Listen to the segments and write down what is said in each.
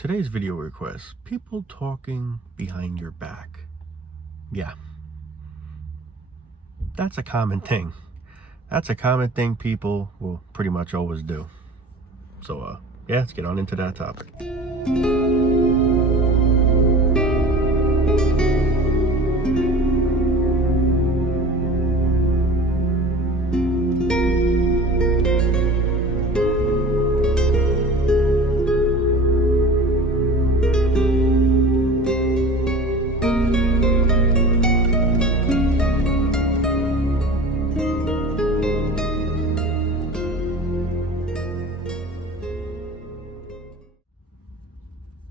Today's video request, people talking behind your back. Yeah, that's a common thing. That's a common thing people will pretty much always do. So, yeah, let's get on into that topic.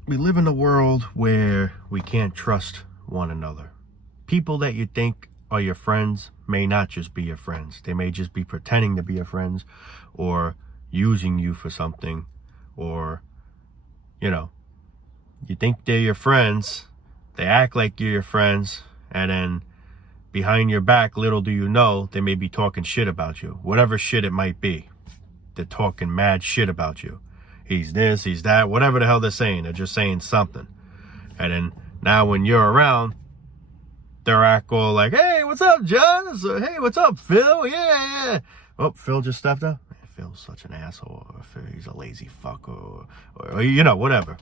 We live in a world where we can't trust one another. People that you think are your friends may not just be your friends. They may just be pretending to be your friends or using you for something, or, you think they're your friends, they act like you're your friends, and then behind your back, little do you know, they may be talking shit about you. Whatever shit it might be. They're talking mad shit about you. He's this, he's that, whatever the hell they're saying. They're just saying something. And then now when you're around, they're act all like, hey, what's up, John? So, hey, what's up, Phil? Yeah. Oh, Phil just stepped up. Phil's such an asshole. Or he's a lazy fuck, or whatever.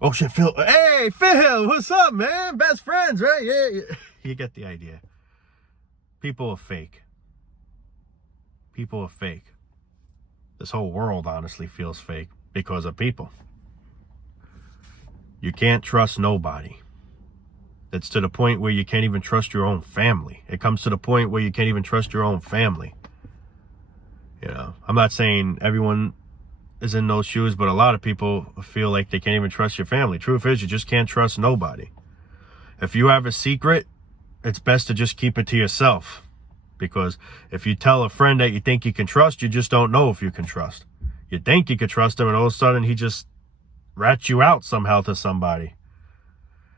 Oh, shit, Phil. Hey, Phil, what's up, man? Best friends, right? Yeah. You get the idea. People are fake. People are fake. This whole world honestly feels fake because of people. You can't trust nobody. It's to the point where you can't even trust your own family. It comes to the point where you can't even trust your own family. I'm not saying everyone is in those shoes, but a lot of people feel like they can't even trust your family. Truth is, you just can't trust nobody. If you have a secret, it's best to just keep it to yourself. Because if you tell a friend that you think you can trust, you just don't know if you can trust. You think you can trust him, and all of a sudden he just rats you out somehow to somebody.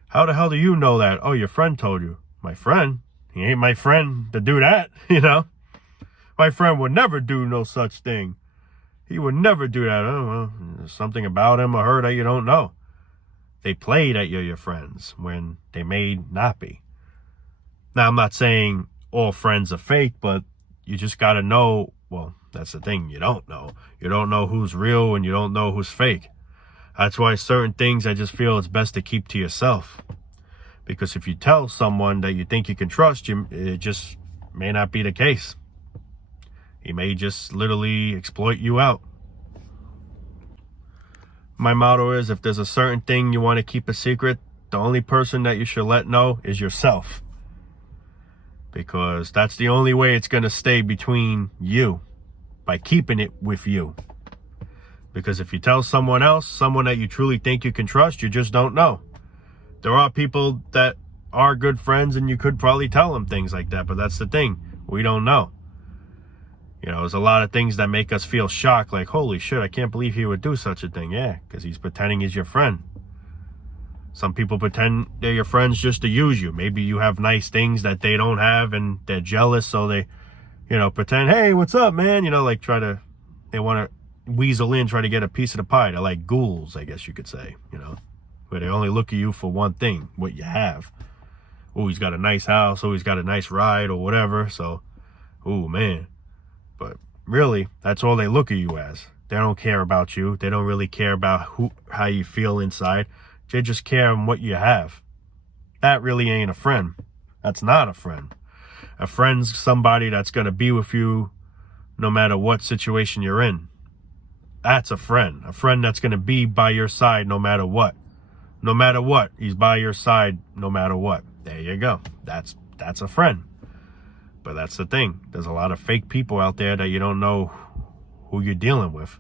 How the hell do you know that? Oh, your friend told you. My friend? He ain't my friend to do that, My friend would never do no such thing. He would never do that. Oh, well, there's something about him or her that you don't know. They play that you're your friends when they may not be. Now, I'm not saying all friends are fake, but you just got to know. Well, that's the thing. You don't know. You don't know who's real and you don't know who's fake. That's why certain things I just feel it's best to keep to yourself. Because if you tell someone that you think you can trust, it just may not be the case. He may just literally exploit you out. My motto is, if there's a certain thing you want to keep a secret, the only person that you should let know is yourself. Because that's the only way it's going to stay between you, by keeping it with you. Because if you tell someone else, someone that you truly think you can trust, you just don't know. There are people that are good friends and you could probably tell them things like that, but that's the thing. We don't know. There's a lot of things that make us feel shocked, like, holy shit, I can't believe he would do such a thing. Yeah, because he's pretending he's your friend. Some people pretend they're your friends just to use you. Maybe you have nice things that they don't have and they're jealous, so they, pretend, hey, what's up, man? They want to weasel in, try to get a piece of the pie. They're like ghouls, I guess you could say, where they only look at you for one thing, what you have. Oh, he's got a nice house. Oh, he's got a nice ride or whatever. So, oh, man. But really, that's all they look at you as. They don't care about you. They don't really care about how you feel inside. They just care on what you have. That really ain't a friend. That's not a friend. A friend's somebody that's going to be with you no matter what situation you're in. That's a friend. A friend that's going to be by your side no matter what. No matter what, he's by your side no matter what. There you go. That's a friend. But that's the thing. There's a lot of fake people out there that you don't know who you're dealing with.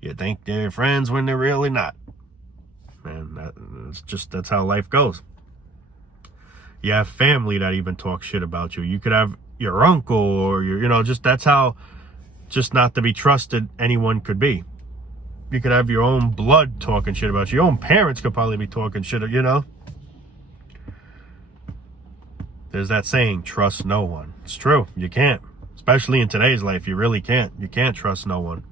You think they're friends when they're really not. Man, that's how life goes. You have family that even talk shit about you. You could have your uncle or that's how just not to be trusted anyone could be. You could have your own blood talking shit about you. Your own parents could probably be talking shit, There's that saying, trust no one. It's true. You can't. Especially in today's life, you really can't. You can't trust no one.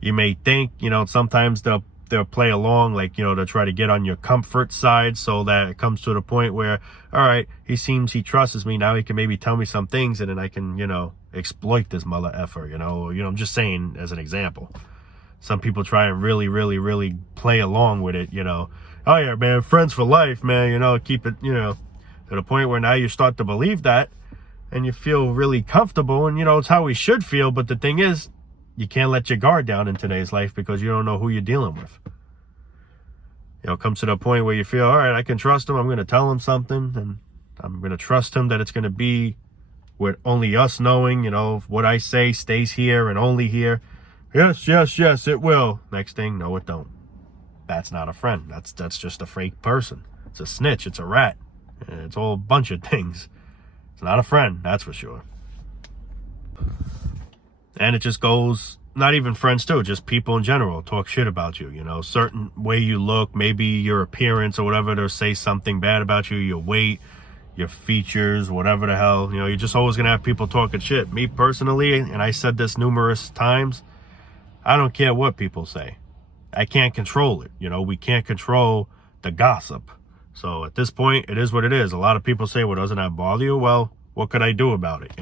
You may think, sometimes they'll they'll play along, like, to try to get on your comfort side, so that it comes to the point where, all right, he trusts me, now he can maybe tell me some things, and then I can, exploit this mother effer, I'm just saying as an example. Some people try and really, really, really play along with it, oh yeah, man, friends for life, man, keep it, to the point where now you start to believe that, and you feel really comfortable, and it's how we should feel. But the thing is, you can't let your guard down in today's life, because you don't know who you're dealing with. It comes to the point where you feel, all right, I can trust him, I'm going to tell him something, and I'm going to trust him that it's going to be with only us knowing, what I say stays here and only here. Yes, it will. Next thing, no, it don't. That's not a friend. That's just a fake person. It's a snitch. It's a rat. It's all a bunch of things. It's not a friend, that's for sure. And it just goes, not even friends too, just people in general talk shit about you, certain way you look, maybe your appearance or whatever, they'll say something bad about you, your weight, your features, whatever the hell, you're just always gonna have people talking shit. Me personally, and I said this numerous times, I don't care what people say. I can't control it, we can't control the gossip. So at this point, it is what it is. A lot of people say, well, doesn't that bother you? Well, what could I do about it,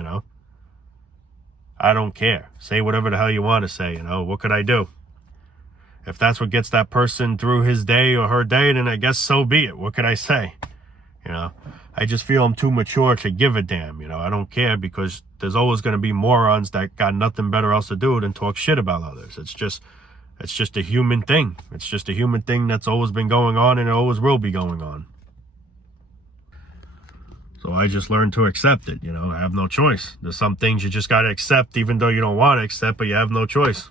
I don't care. Say whatever the hell you want to say, what could I do? If that's what gets that person through his day or her day, then I guess so be it. What could I say? I just feel I'm too mature to give a damn, I don't care, because there's always going to be morons that got nothing better else to do than talk shit about others. It's just a human thing. It's just a human thing that's always been going on, and it always will be going on. So I just learned to accept it, I have no choice. There's some things you just got to accept, even though you don't want to accept, but you have no choice.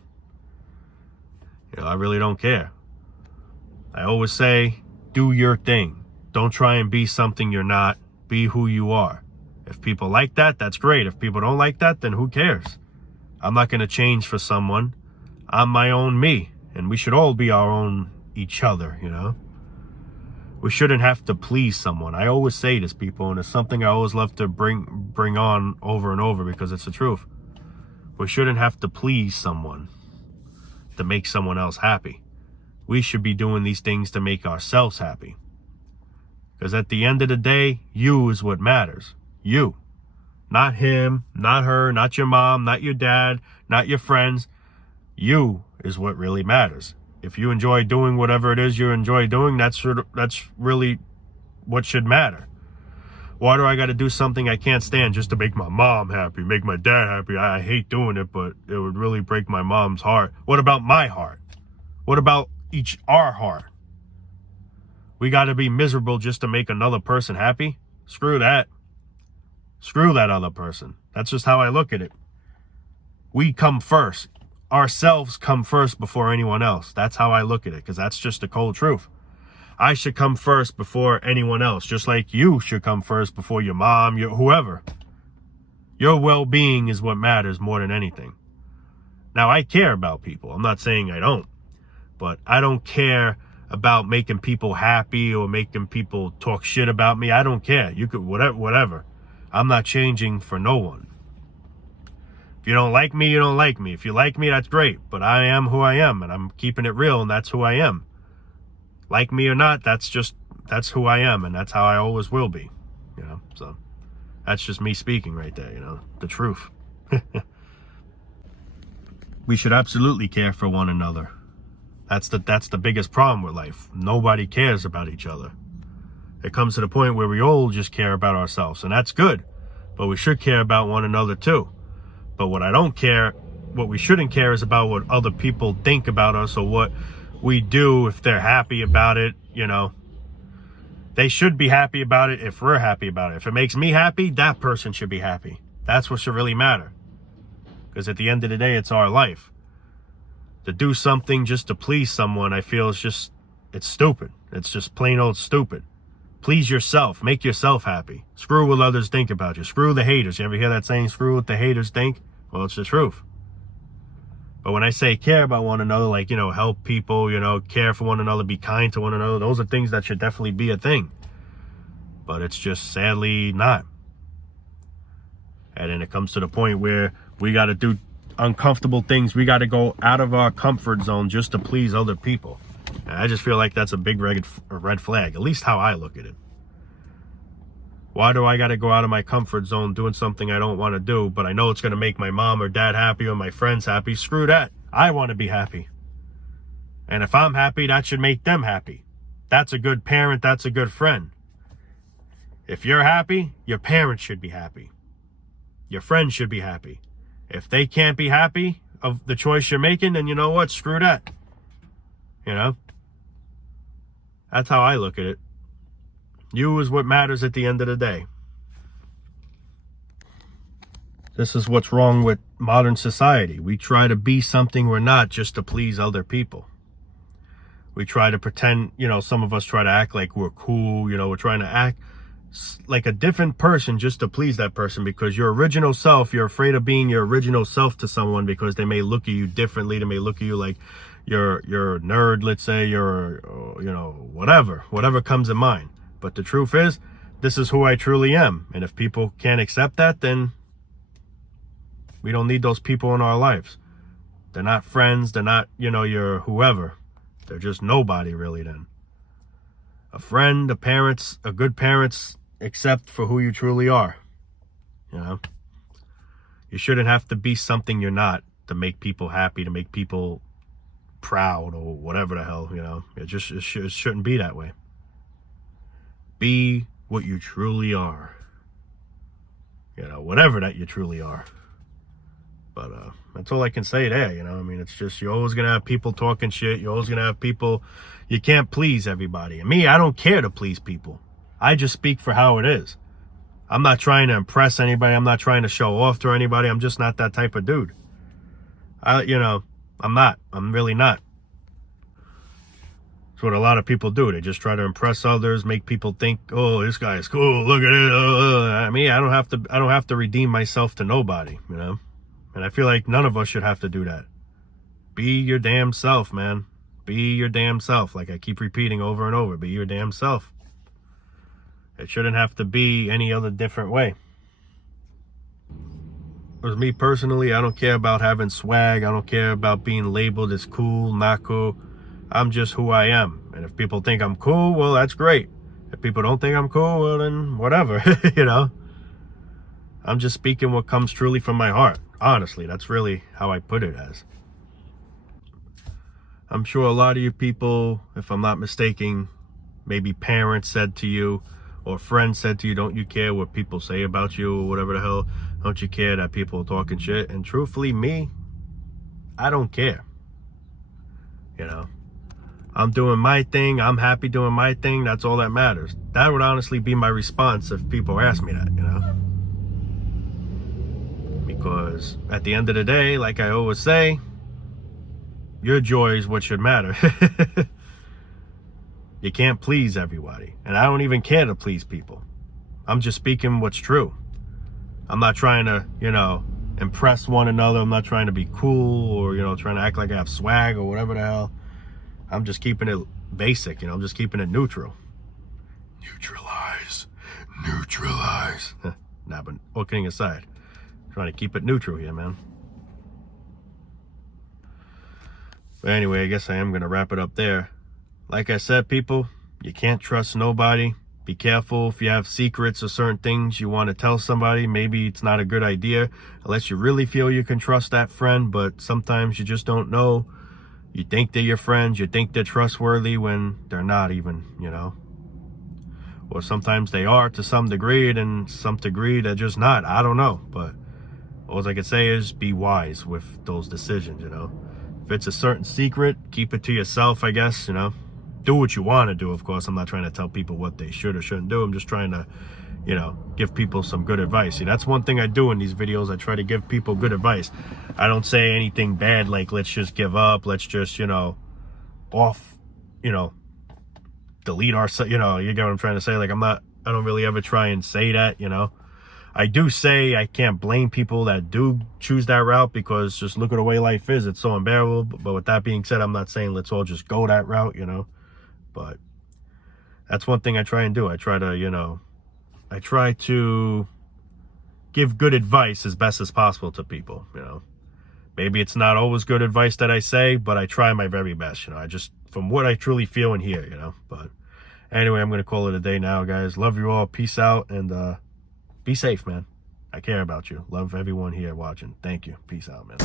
I really don't care. I always say, do your thing. Don't try and be something you're not. Be who you are. If people like that, that's great. If people don't like that, then who cares? I'm not going to change for someone. I'm my own me, and we should all be our own each other, We shouldn't have to please someone. I always say this, people, and it's something I always love to bring on over and over, because it's the truth. We shouldn't have to please someone to make someone else happy. We should be doing these things to make ourselves happy. Because at the end of the day, you is what matters. You. Not him, not her, not your mom, not your dad, not your friends. You is what really matters. If you enjoy doing whatever it is you enjoy doing, that's really what should matter. Why do I got to do something I can't stand just to make my mom happy, make my dad happy? I hate doing it, but it would really break my mom's heart. What about my heart? What about our heart? We got to be miserable just to make another person happy? Screw that. Screw that other person. That's just how I look at it. We come first. Ourselves come first before anyone else. That's how I look at it, because that's just the cold truth. I should come first before anyone else, just like you should come first before your mom, whoever. Your well-being is what matters more than anything. Now, I care about people. I'm not saying I don't, but I don't care about making people happy or making people talk shit about me. I don't care. You could, whatever. I'm not changing for no one. If you don't like me, you don't like me. If you like me, that's great. But I am who I am, and I'm keeping it real, and that's who I am. Like me or not, that's who I am, and that's how I always will be. So that's just me speaking right there, the truth. We should absolutely care for one another. That's the biggest problem with life. Nobody cares about each other. It comes to the point where we all just care about ourselves, and that's good. But we should care about one another too. But what we shouldn't care is about what other people think about us, or what we do if they're happy about it, They should be happy about it if we're happy about it. If it makes me happy, that person should be happy. That's what should really matter. Because at the end of the day, it's our life. To do something just to please someone, I feel it's stupid. It's just plain old stupid. Please yourself. Make yourself happy. Screw what others think about you. Screw the haters. You ever hear that saying, screw what the haters think? Well, it's the truth. But when I say care about one another, like, help people, care for one another, be kind to one another, those are things that should definitely be a thing. But it's just sadly not. And then it comes to the point where we got to do uncomfortable things. We got to go out of our comfort zone just to please other people. And I just feel like that's a big red flag, at least how I look at it. Why do I got to go out of my comfort zone doing something I don't want to do, but I know it's going to make my mom or dad happy or my friends happy? Screw that. I want to be happy. And if I'm happy, that should make them happy. That's a good parent. That's a good friend. If you're happy, your parents should be happy. Your friends should be happy. If they can't be happy of the choice you're making, then you know what? Screw that. You know? That's how I look at it. You is what matters at the end of the day. This is what's wrong with modern society. We try to be something we're not just to please other people. We try to pretend, some of us try to act like we're cool, we're trying to act like a different person just to please that person, because your original self, you're afraid of being your original self to someone because they may look at you differently. They may look at you like you're a nerd, let's say, you're, whatever comes in mind. But the truth is, this is who I truly am. And if people can't accept that, then we don't need those people in our lives. They're not friends. They're not, your whoever. They're just nobody really then. A friend, a good parents accept for who you truly are. You shouldn't have to be something you're not to make people happy, to make people proud or whatever the hell, It shouldn't be that way. Be what you truly are. Whatever that you truly are. But that's all I can say there, it's just, you're always going to have people talking shit. You're always going to have people, you can't please everybody. And me, I don't care to please people. I just speak for how it is. I'm not trying to impress anybody. I'm not trying to show off to anybody. I'm just not that type of dude. I'm not. I'm really not. It's what a lot of people do. They just try to impress others, make people think, oh, this guy is cool. Look at it. I mean, I don't have to redeem myself to nobody, And I feel like none of us should have to do that. Be your damn self, man. Be your damn self. Like I keep repeating over and over, be your damn self. It shouldn't have to be any other different way. As me personally, I don't care about having swag. I don't care about being labeled as cool, not cool. I'm just who I am. And if people think I'm cool, well, that's great. If people don't think I'm cool, well, then whatever, I'm just speaking what comes truly from my heart. Honestly, that's really how I put it as. I'm sure a lot of you people, if I'm not mistaken, maybe parents said to you or friends said to you, don't you care what people say about you or whatever the hell? Don't you care that people are talking shit? And truthfully, me, I don't care. I'm doing my thing. I'm happy doing my thing. That's all that matters. That would honestly be my response if people asked me that, Because at the end of the day, like I always say, your joy is what should matter. You can't please everybody. And I don't even care to please people. I'm just speaking what's true. I'm not trying to, impress one another. I'm not trying to be cool or, trying to act like I have swag or whatever the hell. I'm just keeping it basic, I'm just keeping it neutral. Neutralize. Nah, but all kidding aside, trying to keep it neutral here, man. But anyway, I guess I am going to wrap it up there. Like I said, people, you can't trust nobody. Be careful if you have secrets or certain things you want to tell somebody. Maybe it's not a good idea unless you really feel you can trust that friend, but sometimes you just don't know. You think they're your friends, you think they're trustworthy when they're not even, Or sometimes they are to some degree, and some degree they're just not. I don't know, but all I can say is be wise with those decisions, If it's a certain secret, keep it to yourself, I guess, Do what you want to do, of course. I'm not trying to tell people what they should or shouldn't do. I'm just trying to, give people some good advice. See, that's one thing I do in these videos. I try to give people good advice. I don't say anything bad like, let's just give up. Let's just, delete our, you get what I'm trying to say? Like, I don't really ever try and say that, I do say I can't blame people that do choose that route, because just look at the way life is. It's so unbearable. But with that being said, I'm not saying let's all just go that route, But that's one thing I try and do. I try to give good advice as best as possible to people, Maybe it's not always good advice that I say, but I try my very best, I just from what I truly feel and hear, you know. But anyway, I'm going to call it a day now, guys. Love you all. Peace out. And be safe, man. I care about you. Love everyone here watching. Thank you. Peace out, man.